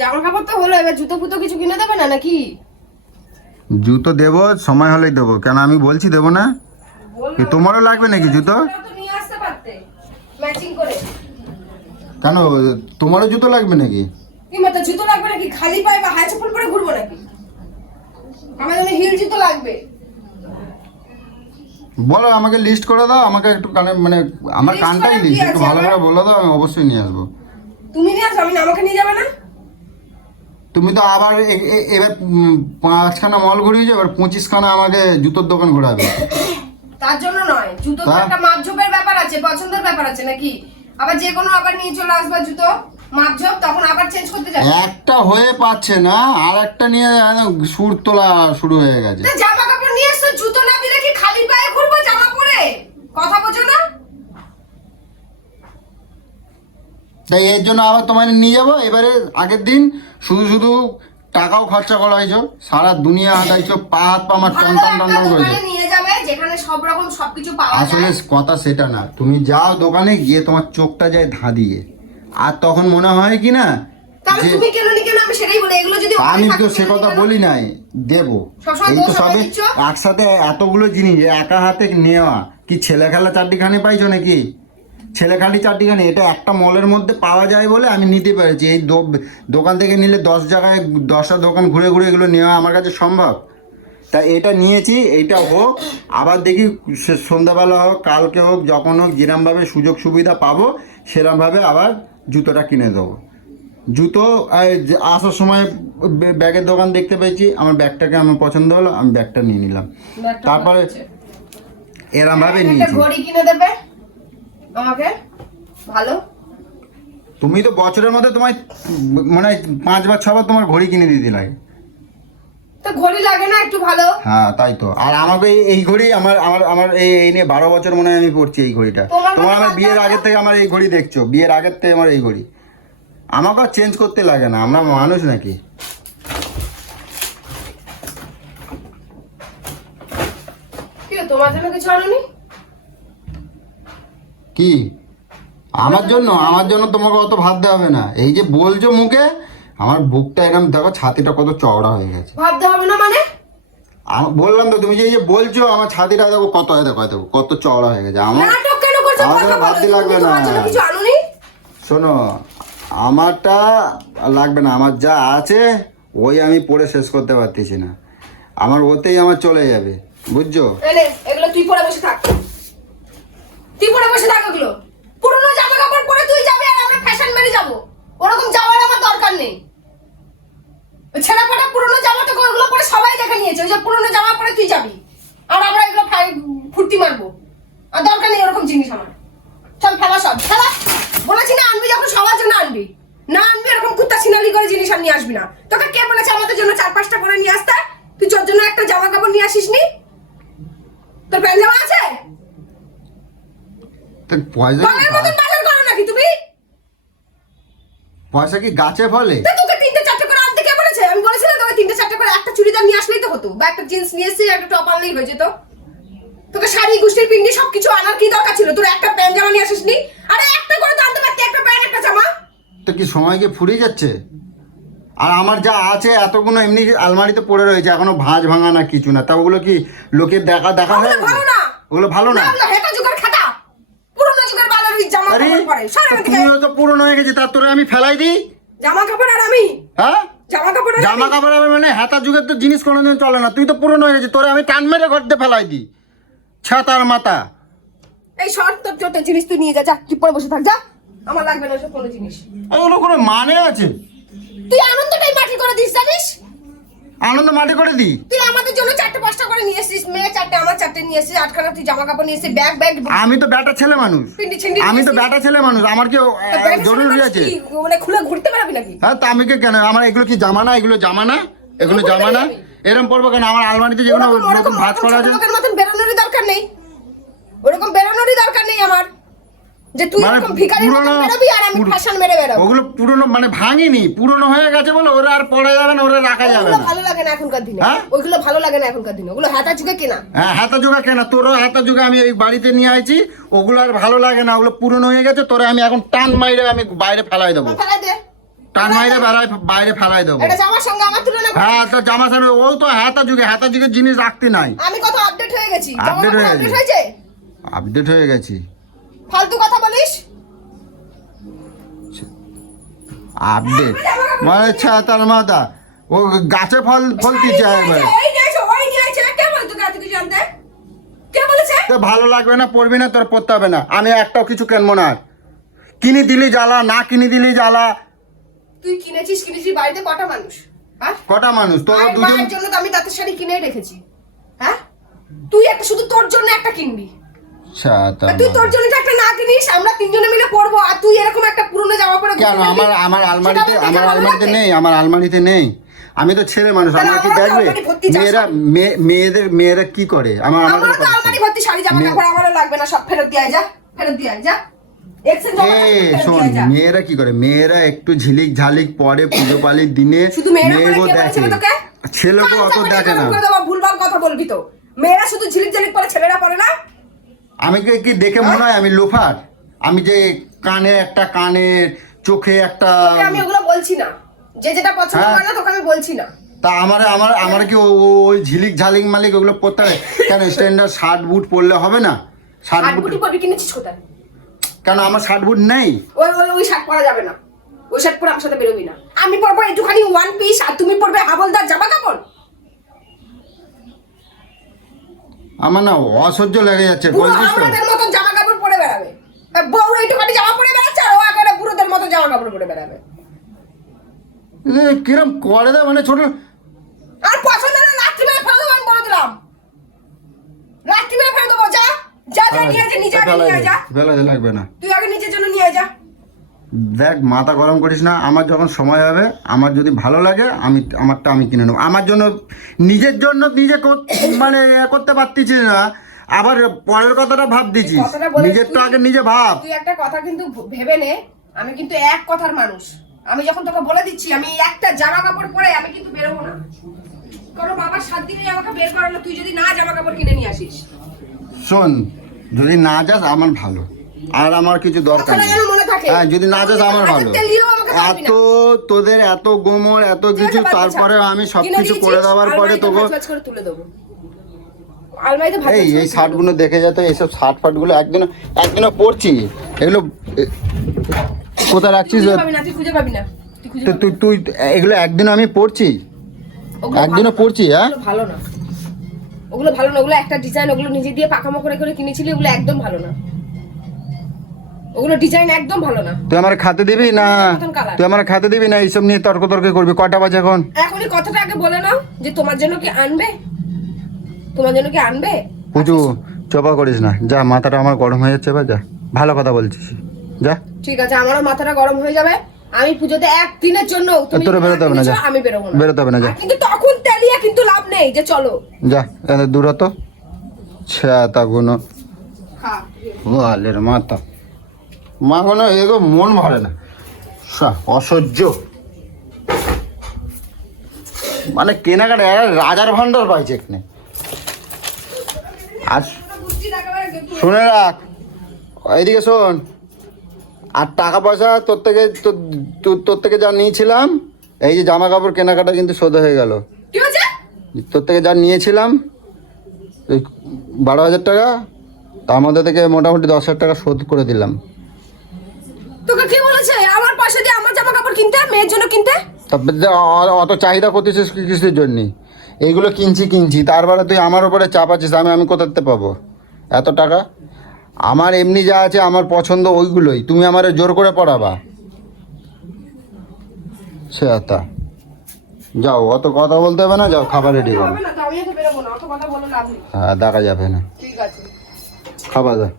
জামা কাপড় তো হলো এবার জুতো ফুতো কিছু কিনে দেবে না নাকি? জুতো দেবো সময় হলেই দেবো। কেন আমি বলছি দেবো না? তোমারও লাগবে নাকি জুতো? কেন তোমারও জুতো লাগবে নাকি? জুতো লাগবে নাকি? খালি পায়ে বা হাই চপ্পল পরে ঘুরবো নাকি? আমার জন্য হিল জুতো লাগবে। বলো আমাকে লিস্ট করে দাও আমাকে একটু কানে মানে আমার কানটাই লিস্ট একটু ভালো করে বলে দাও আমি অবশ্যই নিয়ে আসব। তুমি নিয়ে আসো আমি আমাকে নিয়ে যাবে না? তুমি তো আবার এবার পাঁচখানা মল ঘুরিয়েছো এবার পঁচিশখানা আমাকে জুতোর দোকান ঘোরাবে। তার জন্য নয় জুতো তো? একটা মাপঝোপের ব্যাপার আছে পছন্দের ব্যাপার আছে নাকি? আবার যে কোনো আবার নিয়ে চলে আসবা জুতো মাপঝোপ তখন আবার চেঞ্জ করতে যাবে। একটা হয়ে পাচ্ছে না আর একটা নিয়ে সুর তোলা শুরু হয়ে গেছে। জামা কাপড় নিয়ে এসছো জুতো না দিলে কি খালি পায়ে ঘুরবো জামা পরে কথা বোঝো না তাই এর জন্য আবার তোমার নিয়ে যাব। এবারে আগের দিন শুধু শুধু টাকাও খরচা করা হয়েছো। সারা দুনিয়া হাঁটাইছো পা হাত পা আমার ভালো টন টন টন একটা করেছে। দোকানে নিয়ে যাবে যেখানে সব রকম সবকিছু পাওয়া আসলে কথা সেটা না। তুমি যাও দোকানে গিয়ে তোমার চোখটা যায় ধাঁধিয়ে আর তখন মনে হয় কি না আমি তো সে কথা বলি নাই দেবো। এই তো সবে একসাথে এতগুলো জিনিস একা হাতে নেওয়া কি ছেলে খেলা চারটিখানি পাইছো নাকি? ছেলে খালি চারটিখানি এটা একটা মলের মধ্যে পাওয়া যায় বলে আমি নিতে পেরেছি। এই দোকান থেকে নিলে দশ জায়গায় দশটা দোকান ঘুরে ঘুরে এগুলো নেওয়া আমার কাছে সম্ভব। তা এটা নিয়েছি এইটা হোক আবার দেখি সে সন্ধ্যাবেলা হোক কালকে হোক যখন হোক যেরমভাবে সুযোগ সুবিধা পাবো সেরমভাবে আবার জুতোটা কিনে দেবো। জুতো আসার সময় ব্যাগের দোকান দেখতে পেয়েছি আমার ব্যাগটাকে আমার পছন্দ হলো আমি ব্যাগটা নিয়ে নিলাম। তারপরে। এরমভাবে নিয়েছি। আমাকে ভালো? তুমি তো বছরের মধ্যে তোমায় মানে পাঁচবার ছবার তোমার ঘড়ি কিনে দিতে লাগে তো ঘড়ি লাগে না একটু ভালো। হ্যাঁ তাই তো। আর আমাকে এই- ঘড়ি আমার আমার আমার এই এই নিয়ে বারো বছর মনে হয় আমি পড়ছি এই ঘড়িটা। তোমার তোমার আমার বিয়ের আগের থেকে আমার এই ঘড়ি দেখছ। বিয়ের আগের থেকে আমার এই ঘড়ি। আমাকে চেঞ্জ করতে লাগে না। আমরা মানুষ নাকি? তোমার জন্য কিছু আনোনি? কি? আমার জন্য আমার জন্য তোমাকে অত ভাবতে হবে না। এই যে বলছো মুখে আমার বুকটা এরকম দেখো ছাতিটা কত চওড়া হয়ে গেছে। ভাবতে হবে না মানে? বললাম তো তুমি যে এই যে বলছো আমার ছাতিটা দেখো কত হয় দেখো দেখো কত চওড়া হয়ে গেছে। আমার নাটক কেন করছ? আমাকে কথা ভাবতে লাগবে না। জন্য কিছু আনোনি? শোনো আমারটা লাগবে না আমার যা আছে ওই আমি পড়ে শেষ করতে পারতেছি না। আমার ওতেই আমার চলে যাবে বুঝছ? এগুলো তুই পরে বসে থাক। তুই পরে বসে থাক ওগুলো পুরনো জামা কাপড় পরে তুই যাবি আর আমরা ফ্যাশন মেরে যাব। ওরকম যাওয়ার আমার দরকার নেই। ছেঁড়া ফাটা পুরনো জামা তো ওগুলো পরে সবাই দেখে নিয়েছে, ওই যে পুরনো জামা পরে তুই যাবি। আর আমরা এগুলো ফুর্তি মারবো। আর দরকার নেই ওরকম জিনিস আমার। চল ফেলা সব। ফেলা বলেছি না আনবি যখন সবার জন্য আনবি। না আনবি এরকম কুত্তা সিনালি করে জিনিস আর নিয়ে আসবি না। তোকে কে বলেছে আমাদের জন্য চার পাঁচটা করে নিয়ে আসতে? তুই তোর জন্য একটা জামা কাপড় নিয়ে আসিস নি তোর প্যান্ট জামা আছে? পয়সা বালের মতন করো নাকি তুমি? পয়সা কি গাছে ফলে? তা তোকে তিনটে চারটে করে আনতে কে বলেছে? আমি বলেছি না তোকে তিনটে চারটে করে একটা চুড়িদার নিয়ে আসলেই তো হতো। বা একটা জিন্স নিয়ে এসে একটা টপ আনলেই হয়ে যেত। তোকে শাড়ি গুষ্টির পিন্ডি সবকিছু আনার কি দরকার ছিল? তোর একটা প্যান্ট জামা নিয়ে আসিস নি আরে একটা করে তো আনতে পারতি একটা প্যান্ট একটা জামা। তো কি সময় কি ফুরিয়ে যাচ্ছে? আর আমার যা আছে এতগুলো এমনি আলমারিতে পড়ে রয়েছে এখনও ভাঁজ ভাঙা না কিছু না। তা ওগুলো কি লোকের দেখা দেখা না। ওগুলো ভালো না ওগুলো হেটা যুগের খাতা পুরনো যুগের বালের ওই জামা আরে পরে। তুমিও তো পুরনো হয়ে গেছে তার তোরে আমি ফেলাই দিই? জামা কাপড় আর আমি? হ্যাঁ? জামা কাপড় আর জামা কাপড় হবে মানে হাতা যুগের তো জিনিস কোনোদিন চলে না। তুই তো পুরনো হয়ে গেছিস তোরে আমি টান মেরে ঘরতে ফেলাই দিই। ছাতার মাথা। এই শর্ট তোর যত জিনিস তুই নিয়ে যা যা চুপ করে বসে থাক যা। আমার লাগবে না সব কোনো জিনিস। এগুলো কোনো মানে আছে? তুই আনন্দটাই মাটি করে দিস জানিস? আনন্দ মাটি করে দিই তুই আমাদের জন্য চারটে পাঁচটা করে নিয়ে এসেছিস মেয়ে চারটে আমার চারটে নিয়ে এসেছিস আটখানা তুই জামা কাপড় নিয়ে এসেছিস ব্যাগ ব্যাগ আমি তো ব্যাটা ছেলে মানুষ। আমি তো ব্যাটা ছেলে মানুষ আমার কি জরুরি আছে? মানে খুলে ঘুরতে পারবি নাকি? হ্যাঁ তা আমি কে কেন আমার এগুলো কি জামা না এগুলো জামা না এগুলো জামা না এরম পড়ব কেন? আমার আলমারিতে যেগুলো ভাজ করা আছে। মতন বেরোনোরই দরকার নেই। ওরকম বেরোনোরই দরকার নেই আমার। যে তুই মানে এরকম ভিখারির পুরনো- বেরোবি আর আমি ফ্যাশন মেরে বেরোবো। ওগুলো পুরনো মানে ভাঙিনি পুরনো হয়ে গেছে বলে ওরা আর পড়া যাবে না ওরা রাখা যাবে না। ভালো লাগে না এখনকার দিনে। হ্যাঁ? ওইগুলো ভালো লাগে না এখনকার দিনে। ওগুলো হাতা চুকে কেনা। হ্যাঁ হাতা জোগা কেন। তোরও হাতা জোগা আমি এই বাড়িতে নিয়ে আইছি ওগুলো আর ভালো লাগে না। ওগুলো পুরনো হয়ে গেছে তোরা আমি এখন টান মাইরে আমি বাইরে ফেলাই দেবো। ফেলাই দে। টান মাইরে বেড়ায় বাইরে ফেলাই দেবো। এটা জামার সঙ্গে আমার তুলনা হ্যাঁ তো জামা সামনে ও তো হাতা যুগে হাতা যুগের জিনিস রাখতে নাই। আমি কত আপডেট হয়ে গেছি। হয়ে আপডেট গেছি। আপডেট হয়ে গেছি। ফালতু কথা বলিস? আপডেট। মানে ছাতার মাথা। ও গাছে ফল ফল দিচ্ছে একবার। এই দিয়েছে ওই দিয়েছে কে বলতো গাছ কিছু জানতে কে বলেছে? তো ভালো লাগবে না পড়বি না তোর পড়তে হবে না। আমি একটাও কিছু কেনবো না। আর। কিনে দিলি জ্বালা না কিনে দিলি জ্বালা। তুই কিনেছিস কিনেছিস বাড়িতে কটা মানুষ? হ্যাঁ? কটা মানুষ? তোর দুজন জন্য আমি তাঁতের শাড়ি কিনে রেখেছি। হ্যাঁ? তুই একটা শুধু তোর জন্য একটা কিনবি। তুই তোর জন্য একটা না কিনিস আমরা তিনজনে মিলে পরবো আর তুই এরকম একটা পুরনো জামা পরে কেন? আমার আমার আলমারিতে আমার আলমারিতে নেই আমার আলমারিতে নেই। আমি তো ছেলে মানুষ আমার কি দেখবে? মেয়েরা মেয়েদের মেয়েরা কি করে? আমার আমাদের তো আলমারি ভর্তি শাড়ি জামা কাপড় আমারও লাগবে না সব ফেরত দিয়ে যা। ফেরত দিয়ে যা। শোন মেয়েরা কি করে? মেয়েরা একটু ঝিলিক ঝালিক পরে পুজো পালির দিনে মেয়েগো দেখে। ছেলেকে অত দেখে না। ভুলভাল কথা বলবি তো। মেয়েরা শুধু ঝিলিক ঝালিক পরে ছেলেরা পরে না? আমি কি কি দেখে মনে হয় আমি লোফার? আমি যে কানে একটা কানের চোখে একটা আমি ওগুলো বলছি না। যে যেটা পছন্দ হ্যাঁ। করে না তোকে আমি বলছি না। তা আমার আমার আমার কি ওই ঝিলিক ঝালিক মালিক ওগুলো পরতে হবে কেন স্ট্যান্ডার্ড শার্ট বুট পরলে হবে না? শার্ট বুট বুটি পরবি কিনেছিস কোথায়? কেন আমার শার্ট বুট নেই? ওই ওই ওই শার্ট পরা যাবে না। ওই শার্ট পরে আমার সাথে বেরোবি না। আমি পরবো একটুখানি ওয়ান পিস আর তুমি পরবে হাবলদার জামা কাপড়? আমার না অসহ্য লেগে যাচ্ছে পুরো বলছিস তো। আমাদের মতন জামা কাপড় পরে বেড়াবে। আর বউ একটুখানি জামা পরে বেড়াচ্ছে আর ও একেবারে পুরোদের মতো জামা কাপড় পরে বেড়াবে। কিরম করে দেয় মানে ছোট আর পছন্দ না রাত্রি বেলা ফেলে দেবো আমি বলে দিলাম। রাত্রি বেলা ফেলে দেবো যা। যা যা নিয়ে যা নিজে আগে নিয়ে যা। বেলাতে লাগবে না। তুই আগে নিজের জন্য নিয়ে যা। দেখ মাথা গরম করিস না আমার যখন সময় হবে আমার যদি ভালো লাগে আমি আমারটা আমি কিনে নেব। আমার জন্য নিজের জন্য নিজে মানে করতে পারতিস না। আবার পরের কথাটা ভাব দিছিস নিজের তো আগে নিজে ভাব। তুই একটা কথা কিন্তু ভেবে নে আমি কিন্তু এক কথার মানুষ। আমি যখন তোকে বলে দিচ্ছি আমি একটা জামা কাপড় পরে আমি কিন্তু বেরোবো না। কারণ বাবার সাত দিনে আমাকে বের করালো তুই যদি না জামা কাপড় কিনে নিয়ে আসিস। শোন যদি না যাস আমার ভালো। আর আমার কিছু দরকার নেই। থাকে। হ্যাঁ যদি না যাস আমার ভালো। এত তোদের এত গোমর এত কিছু তারপরে আমি সব কিনে কিছু করে দেওয়ার পরে তোকে তুলে দেবো। এই এই শার্টগুলো দেখে যাতে এইসব শার্ট ফার্টগুলো একদিনও একদিনও পরছি। এগুলো কোথায় রাখছিস? তো তুই তুই এগুলো একদিনও আমি পরছি। একদিনও পরছি, হ্যাঁ? ভালো না। ওগুলো ভালো না ওগুলো একটা ডিজাইন ওগুলো নিজে দিয়ে পাকামো করে করে কিনেছিলি ওগুলো একদম ভালো না। ওগুলো ডিজাইন একদম ভালো না। তুই আমার খাতে দিবি না? তুই আমার খাতে দিবি না? এইসব নিয়ে তর্ক তর্ক করবি। কটা বাজে এখন? এখনই কথাটা আগে বলে নাও যে তোমার জন্য কি আনবে? তোমার জন্য কি আনবে? পুজো চপা করিস না। যা মাথাটা আমার গরম হয়ে যাচ্ছে বা যা। ভালো কথা বলছিস। যা। ঠিক আছে আমারও মাথাটা গরম হয়ে যাবে। আমি পুজোতে একদিনের জন্য তুমি তোরা বেরোতে হবে না, যা। আমি বেরোবো না। বেরোতে হবে না, যা। কিন্তু তখন তেলিয়ে কিন্তু লাভ নেই যে চলো। যা এখানে দূর হতো ছাতা গুনো হ্যাঁ মাথা। মা কোনো এগো মন ভরে না। অসহ্য। মানে কেনাকাটা রাজার ভান্ডার পাইছে এখানে। আর। শুনে রাখ এইদিকে শোন। আর টাকা পয়সা তোর থেকে তোর- থেকে যা নিয়েছিলাম এই যে জামা কাপড় কেনাকাটা কিন্তু শোধ হয়ে গেল। তোর থেকে যা নিয়েছিলাম বারো হাজার টাকা তার মধ্যে থেকে মোটামুটি দশ হাজার টাকা শোধ করে দিলাম তোকে কে বলেছে আমার পয়সা দিয়ে আমার জামা কাপড় কিনতে মেয়ের জন্য কিনতে? তারপরে অত চাহিদা করতেছিস কিসের জন্য? এইগুলো কিনছি কিনছি। তারপরে তুই আমার উপরে চাপ আছিস আমি আমি কোথাতে পাবো? এত টাকা? আমার এমনি যা আছে আমার পছন্দ ওইগুলোই। তুমি আমার জোর করে পড়াবা। সে তা যাও অত কথা বলতে হবে না যাও খাবার রেডি করো। নেই। হ্যাঁ দেখা যাবে না। ঠিক আছে। খাবার দাও